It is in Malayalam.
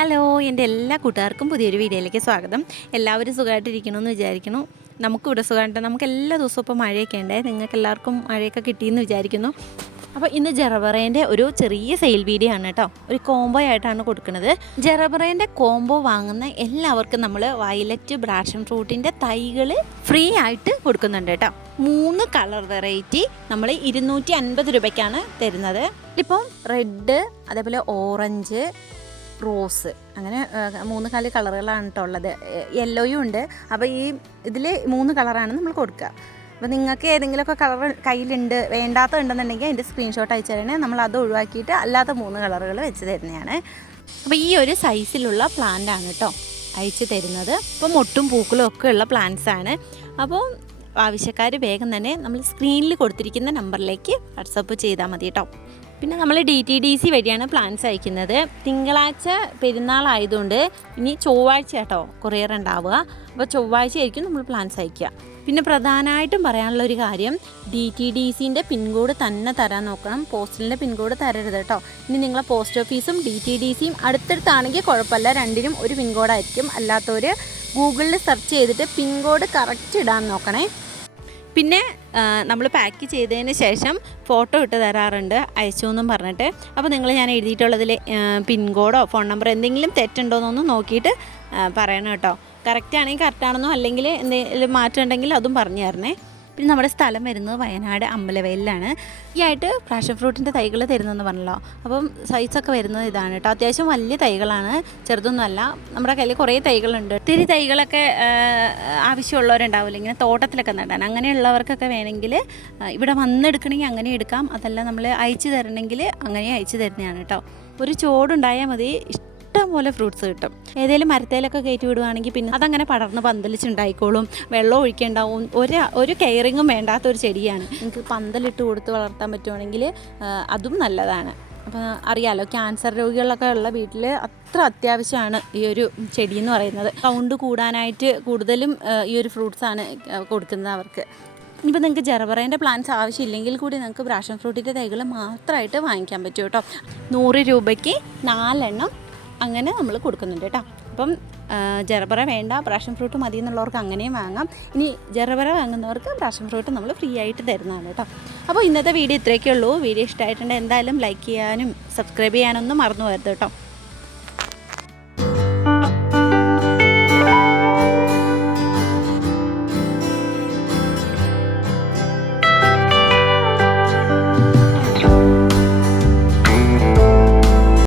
ഹലോ എൻ്റെ എല്ലാ കൂട്ടുകാർക്കും പുതിയൊരു വീഡിയോയിലേക്ക് സ്വാഗതം. എല്ലാവരും സുഖമായിട്ടിരിക്കണമെന്ന് വിചാരിക്കുന്നു. നമുക്കിവിടെ സുഖമായിട്ട് നമുക്ക് എല്ലാ ദിവസവും ഇപ്പോൾ മഴയൊക്കെ ഉണ്ട്. നിങ്ങൾക്ക് എല്ലാവർക്കും മഴയൊക്കെ കിട്ടിയെന്ന് വിചാരിക്കുന്നു. അപ്പോൾ ഇന്ന് ജറബറേൻ്റെ ഒരു ചെറിയ സെയിൽ വീഡിയോ ആണ് കേട്ടോ. ഒരു കോംബോ ആയിട്ടാണ് കൊടുക്കുന്നത്. ജറബറേൻ്റെ കോംബോ വാങ്ങുന്ന എല്ലാവർക്കും നമ്മൾ വയലറ്റ് ബ്രാഷൻ ഫ്രൂട്ടിൻ്റെ തൈകൾ ഫ്രീ ആയിട്ട് കൊടുക്കുന്നുണ്ട് കേട്ടോ. 3 കളർ വെറൈറ്റി നമ്മൾ 250 രൂപയ്ക്കാണ് തരുന്നത്. ഇപ്പം റെഡ്, അതേപോലെ ഓറഞ്ച്, റോസ്, അങ്ങനെ 3 കളറുകളാണ് കേട്ടോ ഉള്ളത്. യെല്ലോയും ഉണ്ട്. അപ്പോൾ ഇതിൽ 3 കളറാണ് നമ്മൾ കൊടുക്കുക. അപ്പോൾ നിങ്ങൾക്ക് ഏതെങ്കിലുമൊക്കെ കളർ കയ്യിലുണ്ട്, വേണ്ടാത്തതുണ്ടെന്നുണ്ടെങ്കിൽ അതിൻ്റെ സ്ക്രീൻഷോട്ട് അയച്ചു തരണേ. നമ്മൾ അത് ഒഴിവാക്കിയിട്ട് അല്ലാത്ത 3 കളറുകൾ വെച്ച് തരുന്നതാണ്. അപ്പോൾ ഈ ഒരു സൈസിലുള്ള പ്ലാന്റാണ് കേട്ടോ അയച്ചു തരുന്നത്. അപ്പോൾ മൊട്ടും പൂക്കളും ഒക്കെ ഉള്ള പ്ലാന്റ്സാണ്. അപ്പോൾ ആവശ്യക്കാർ വേഗം തന്നെ നമ്മൾ സ്ക്രീനിൽ കൊടുത്തിരിക്കുന്ന നമ്പറിലേക്ക് വാട്സപ്പ് ചെയ്താൽ മതി കേട്ടോ. പിന്നെ നമ്മൾ DTDC വഴിയാണ് പ്ലാൻസ് അയക്കുന്നത്. തിങ്കളാഴ്ച പെരുന്നാളായതുകൊണ്ട് ഇനി ചൊവ്വാഴ്ച കേട്ടോ കൊറിയർ ഉണ്ടാവുക. അപ്പോൾ ചൊവ്വാഴ്ച ആയിരിക്കും നമ്മൾ പ്ലാൻസ് അയക്കുക. പിന്നെ പ്രധാനമായിട്ടും പറയാനുള്ള ഒരു കാര്യം, DTDCൻ്റെ പിൻകോഡ് തന്നെ തരാൻ നോക്കണം. പോസ്റ്റലിൻ്റെ പിൻകോഡ് തരരുത് കേട്ടോ. ഇനി നിങ്ങളെ പോസ്റ്റ് ഓഫീസും DTDCയും അടുത്തടുത്താണെങ്കിൽ കുഴപ്പമില്ല, രണ്ടിനും ഒരു പിൻകോഡായിരിക്കും. അല്ലാത്തവർ ഗൂഗിളിൽ സെർച്ച് ചെയ്തിട്ട് പിൻകോഡ് കറക്റ്റ് ഇടാൻ നോക്കണേ. പിന്നെ നമ്മൾ പാക്ക് ചെയ്തതിന് ശേഷം ഫോട്ടോ ഇട്ട് തരാറുണ്ട് അയച്ചു എന്നും പറഞ്ഞിട്ട്. അപ്പോൾ ഞാൻ എഴുതിയിട്ടുള്ളതിൽ പിൻകോഡോ ഫോൺ നമ്പർ എന്തെങ്കിലും തെറ്റുണ്ടോയെന്നൊന്ന് നോക്കിയിട്ട് പറയണം കേട്ടോ. കറക്റ്റാണെങ്കിൽ കറക്റ്റാണെന്നോ അല്ലെങ്കിൽ എന്തെങ്കിലും മാറ്റം ഉണ്ടെങ്കിൽ അതും പറഞ്ഞു തരണേ. പിന്നെ നമ്മുടെ സ്ഥലം വരുന്നത് വയനാട് അമ്പലവയലിലാണ്. ഈ ആയിട്ട് പാഷൻ ഫ്രൂട്ടിൻ്റെ തൈകൾ തരുന്നതെന്ന് പറഞ്ഞല്ലോ. അപ്പം സൈസൊക്കെ വരുന്നത് ഇതാണ് കേട്ടോ. അത്യാവശ്യം വലിയ തൈകളാണ്, ചെറുതൊന്നുമല്ല. നമ്മുടെ കയ്യിൽ കുറേ തൈകളുണ്ട്. ഒത്തിരി തൈകളൊക്കെ ആവശ്യമുള്ളവരുണ്ടാവില്ല, ഇങ്ങനെ തോട്ടത്തിലൊക്കെ നടാൻ. അങ്ങനെയുള്ളവർക്കൊക്കെ വേണമെങ്കിൽ ഇവിടെ വന്നെടുക്കണമെങ്കിൽ അങ്ങനെ എടുക്കാം. അതല്ല നമ്മൾ അയച്ചു തരണമെങ്കിൽ അങ്ങനെ അയച്ചു തരുന്നതാണ് കേട്ടോ. ഒരു ചോടുണ്ടായാൽ മതി, ഇഷ്ടം പോലെ ഫ്രൂട്ട്സ് കിട്ടും. ഏതെങ്കിലും മരത്തേലൊക്കെ കയറ്റി വിടുവാണെങ്കിൽ പിന്നെ അതങ്ങനെ പടർന്ന് പന്തലിച്ചുണ്ടായിക്കോളും. വെള്ളം ഒഴിക്കേണ്ടാവും. ഒരു കെയറിങ്ങും വേണ്ടാത്തൊരു ചെടിയാണ്. നിങ്ങൾക്ക് പന്തലിട്ട് കൊടുത്ത് വളർത്താൻ പറ്റുവാണെങ്കിൽ അതും നല്ലതാണ്. അപ്പോൾ അറിയാമല്ലോ, ക്യാൻസർ രോഗികളൊക്കെ ഉള്ള വീട്ടിൽ അത്ര അത്യാവശ്യമാണ് ഈ ഒരു ചെടി എന്ന് പറയുന്നത്. കൗണ്ട് കൂടാനായിട്ട് കൂടുതലും ഈ ഒരു ഫ്രൂട്ട്സാണ് കൊടുക്കുന്നത് അവർക്ക്. ഇനിയിപ്പോൾ നിങ്ങൾക്ക് ജറബറേൻ്റെ പ്ലാന്റ്സ് ആവശ്യമില്ലെങ്കിൽ കൂടി നിങ്ങൾക്ക് പാഷൻ ഫ്രൂട്ടിൻ്റെ തൈകൾ മാത്രമായിട്ട് വാങ്ങിക്കാൻ പറ്റും കേട്ടോ. 100 രൂപയ്ക്ക് 4 എണ്ണം അങ്ങനെ നമ്മൾ കൊടുക്കുന്നുണ്ട് കേട്ടോ. അപ്പം ജറബറ വേണ്ട, പാഷൻ ഫ്രൂട്ട് മതി എന്നുള്ളവർക്ക് അങ്ങനെയും വാങ്ങാം. ഇനി ജറബറ വാങ്ങുന്നവർക്ക് പാഷൻ ഫ്രൂട്ട് നമ്മൾ ഫ്രീ ആയിട്ട് തരുന്നതാണ് കേട്ടോ. അപ്പോൾ ഇന്നത്തെ വീഡിയോ ഇത്രയൊക്കെ ഉള്ളൂ. വീഡിയോ ഇഷ്ടമായിട്ടുണ്ടെങ്കിൽ എന്തായാലും ലൈക്ക് ചെയ്യാനും സബ്സ്ക്രൈബ് ചെയ്യാനൊന്നും മറന്നു പോകരുത് കേട്ടോ.